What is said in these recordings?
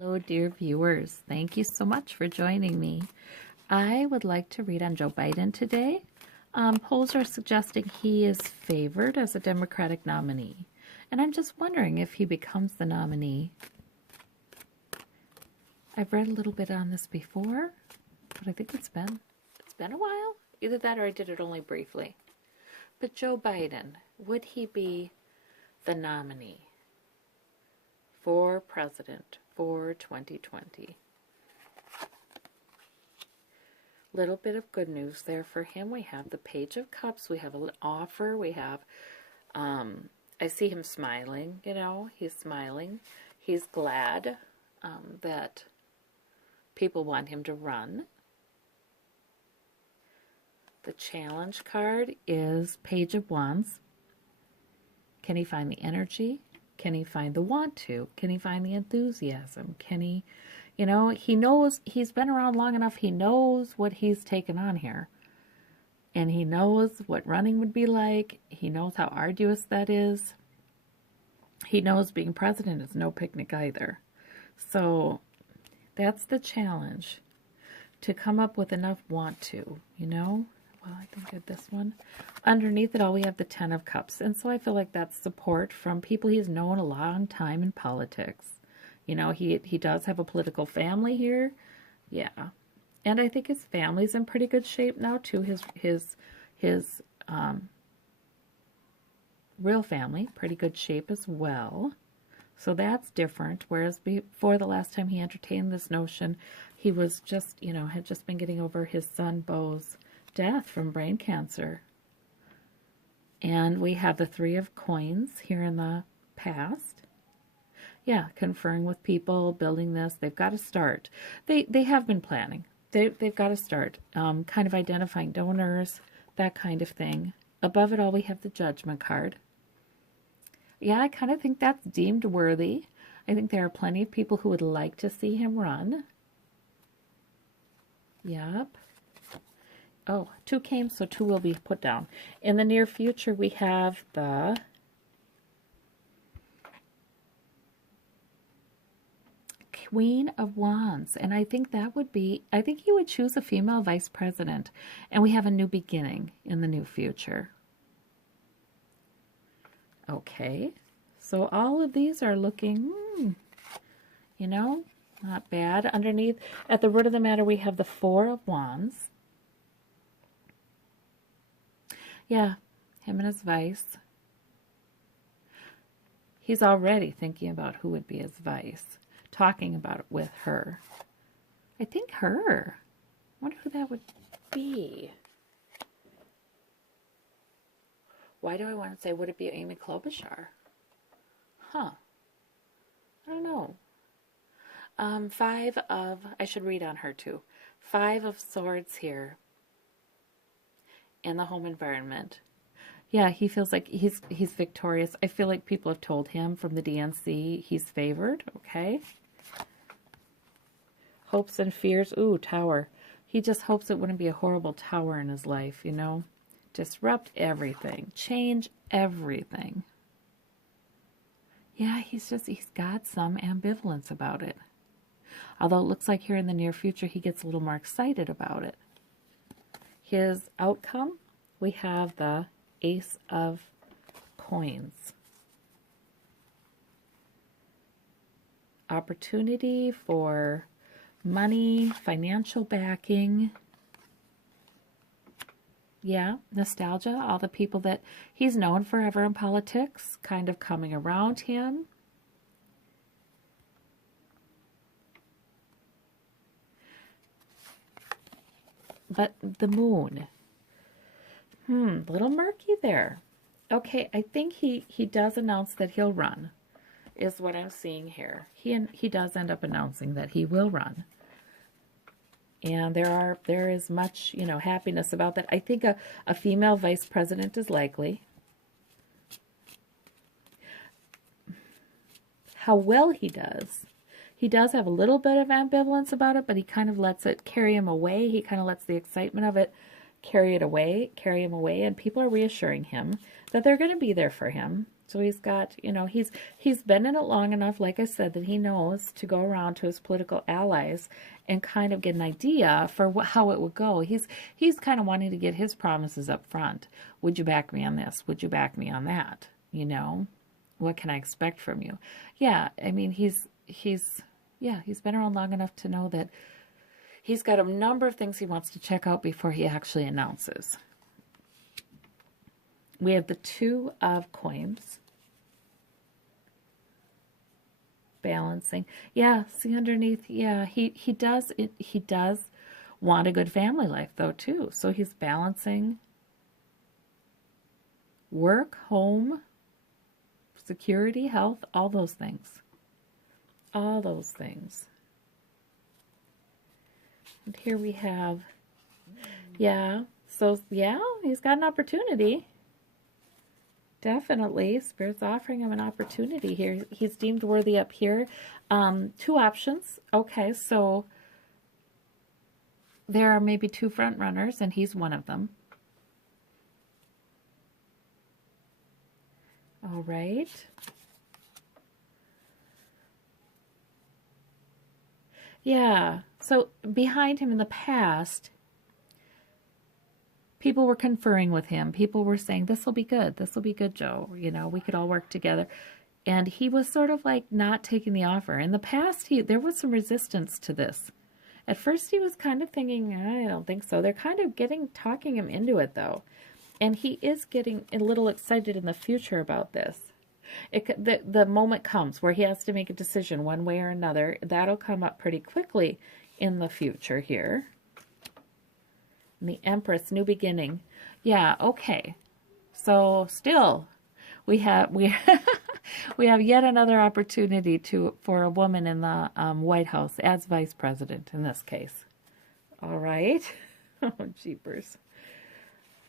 Hello, dear viewers. Thank you so much for joining me. I would like to read on Joe Biden today. Polls are suggesting he is favored as a Democratic nominee, and I'm just wondering if he becomes the nominee. I've read a little bit on this before, but I think it's been a while. Either that or I did it only briefly. But Joe Biden, would he be the nominee for president for 2020? Little bit of good news there for him. We have the Page of Cups. We have an offer. We have, I see him smiling, he's smiling. He's glad that people want him to run. The challenge card is Page of Wands. Can he find the energy? Can he find the want to? Can he find the enthusiasm? Can he, he knows, he's been around long enough, he knows what he's taken on here. And he knows what running would be like. He knows how arduous that is. He knows being president is no picnic either. So that's the challenge, to come up with enough want to, Well, I think I did this one. Underneath it all, we have the Ten of Cups. And so I feel like that's support from people he's known a long time in politics. He does have a political family here. Yeah. And I think his family's in pretty good shape now, too. His real family, pretty good shape as well. So that's different. Whereas before, the last time he entertained this notion, he was just, had just been getting over his son Beau's death from brain cancer. And we have the Three of Coins here in the past. Yeah, conferring with people, building this. They've got to start. They have been planning. They've got to start. Kind of identifying donors, that kind of thing. Above it all, we have the Judgment card. Yeah, I kind of think that's deemed worthy. I think there are plenty of people who would like to see him run. Yep. Oh, 2 came, so 2 will be put down. In the near future, we have the Queen of Wands. And I think that would be, I think he would choose a female vice president. And we have a new beginning in the new future. Okay. So all of these are looking, not bad. Underneath, at the root of the matter, we have the Four of Wands. Yeah, him and his vice. He's already thinking about who would be his vice, talking about it with her. I think her. I wonder who that would be. Why do I want to say, would it be Amy Klobuchar? Huh. I don't know. I should read on her too. 5 of Swords here. In the home environment. Yeah, he feels like he's victorious. I feel like people have told him from the DNC he's favored. Okay. Hopes and fears. Ooh, Tower. He just hopes it wouldn't be a horrible tower in his life, Disrupt everything. Change everything. Yeah, he's got some ambivalence about it. Although it looks like here in the near future he gets a little more excited about it. His outcome, we have the Ace of Coins. Opportunity for money, financial backing. Yeah, nostalgia, all the people that he's known forever in politics, kind of coming around him. But the Moon, a little murky there. Okay, I think he does announce that he'll run, is what I'm seeing here. He does end up announcing that he will run. And there is much, happiness about that. I think a female vice president is likely. How well he does have a little bit of ambivalence about it, but he kind of lets it carry him away. He kind of lets the excitement of it carry him away, and people are reassuring him that they're going to be there for him. So he's got, he's been in it long enough, like I said, that he knows to go around to his political allies and kind of get an idea for how it would go. He's kind of wanting to get his promises up front. Would you back me on this? Would you back me on that? What can I expect from you? Yeah, I mean, he's been around long enough to know that he's got a number of things he wants to check out before he actually announces. We have the Two of Coins. Balancing. Yeah, see underneath, yeah, he does want a good family life though too. So he's balancing work, home, security, health, all those things. All those things. And here we have, yeah, so yeah, he's got an opportunity. Definitely. Spirit's offering him an opportunity here. He's deemed worthy up here. Two options. Okay, so there are maybe two front runners, and he's one of them. All right. Yeah, so behind him in the past, people were conferring with him. People were saying, this will be good. This will be good, Joe. We could all work together. And he was sort of like not taking the offer. In the past, there was some resistance to this. At first, he was kind of thinking, I don't think so. They're kind of talking him into it, though. And he is getting a little excited in the future about this. The moment comes where he has to make a decision one way or another. That'll come up pretty quickly in the future here. And the Empress, new beginning. Yeah, okay. So still, we have we have yet another opportunity for a woman in the White House as vice president in this case. All right. Oh, jeepers.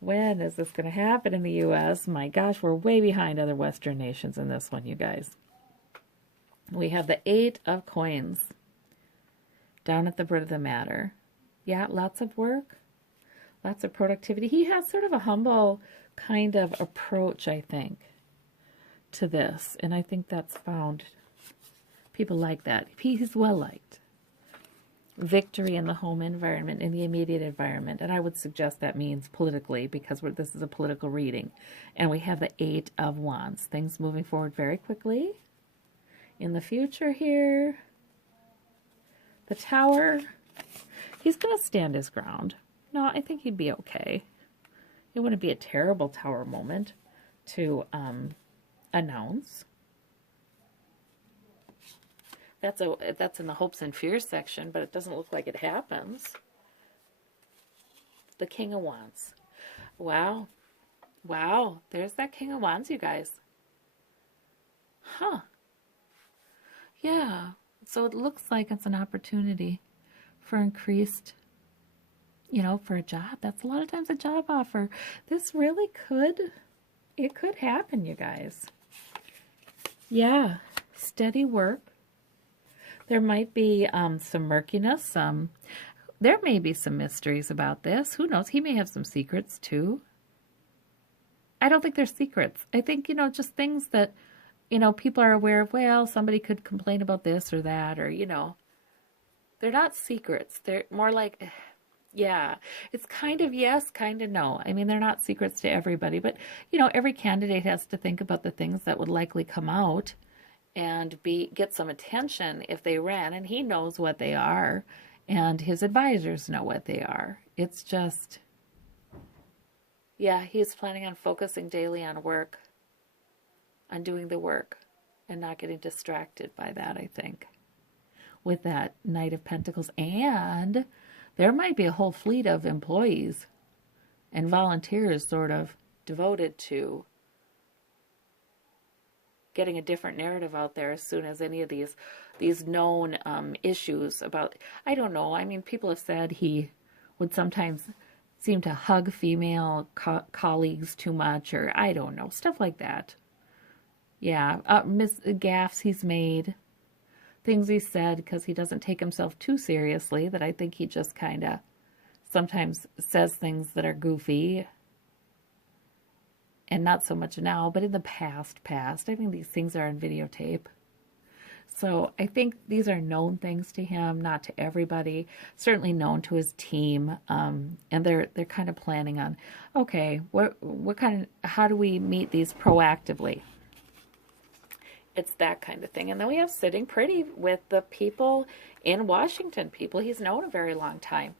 When is this going to happen in the U.S.? My gosh, we're way behind other Western nations in this one, you guys. We have the Eight of Coins down at the root of the matter. Yeah, lots of work. Lots of productivity. He has sort of a humble kind of approach, I think, to this. And I think that's found. People like that. He's well liked. Victory in the home environment, in the immediate environment. And I would suggest that means politically, because this is a political reading. And we have the Eight of Wands. Things moving forward very quickly. In the future here. The Tower. He's going to stand his ground. No, I think he'd be okay. It wouldn't be a terrible Tower moment to announce. That's in the hopes and fears section, but it doesn't look like it happens. The King of Wands. Wow. Wow. There's that King of Wands, you guys. Huh. Yeah. So it looks like it's an opportunity for increased, for a job. That's a lot of times a job offer. This really could happen, you guys. Yeah. Steady work. There might be some murkiness. There may be some mysteries about this. Who knows? He may have some secrets, too. I don't think they're secrets. I think, just things that, people are aware of. Well, somebody could complain about this or that, or, They're not secrets. They're more like, yeah, it's kind of yes, kind of no. I mean, they're not secrets to everybody, but, every candidate has to think about the things that would likely come out and get some attention if they ran, and he knows what they are, and his advisors know what they are. It's just, yeah, he's planning on focusing daily on work, on doing the work, and not getting distracted by that, I think, with that Knight of Pentacles. And there might be a whole fleet of employees and volunteers sort of devoted to getting a different narrative out there as soon as any of these known issues about, I don't know, I mean, people have said he would sometimes seem to hug female colleagues too much, or I don't know, stuff like that. Yeah, gaffes he's made, things he said because he doesn't take himself too seriously, that I think he just kind of sometimes says things that are goofy. and not so much now, but in the past. I think these things are on videotape. So I think these are known things to him, not to everybody. Certainly known to his team, and they're kind of planning on, okay, how do we meet these proactively? It's that kind of thing. And then we have Sitting Pretty with the people in Washington, people he's known a very long time,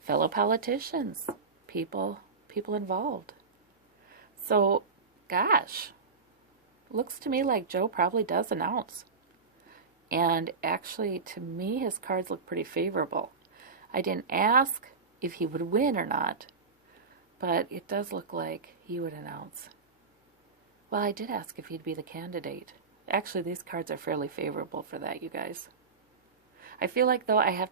fellow politicians, people involved. So, gosh, looks to me like Joe probably does announce. And actually, to me, his cards look pretty favorable. I didn't ask if he would win or not, but it does look like he would announce. Well, I did ask if he'd be the candidate. Actually, these cards are fairly favorable for that, you guys. I feel like, though, I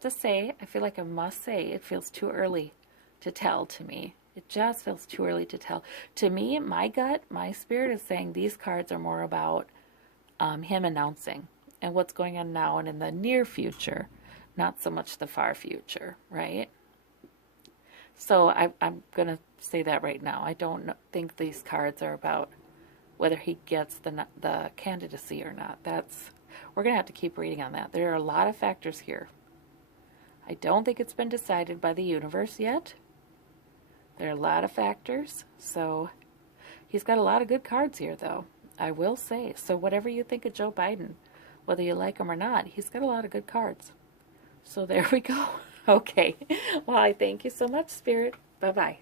feel like I must say, it feels too early to tell to me. It just feels too early to tell. To me, my gut, my spirit is saying these cards are more about him announcing and what's going on now and in the near future, not so much the far future, right? So I'm going to say that right now. I don't think these cards are about whether he gets the candidacy or not. We're going to have to keep reading on that. There are a lot of factors here. I don't think it's been decided by the universe yet. There are a lot of factors. So he's got a lot of good cards here, though, I will say. So whatever you think of Joe Biden, whether you like him or not, he's got a lot of good cards. So there we go. Okay. Well, I thank you so much, Spirit. Bye-bye.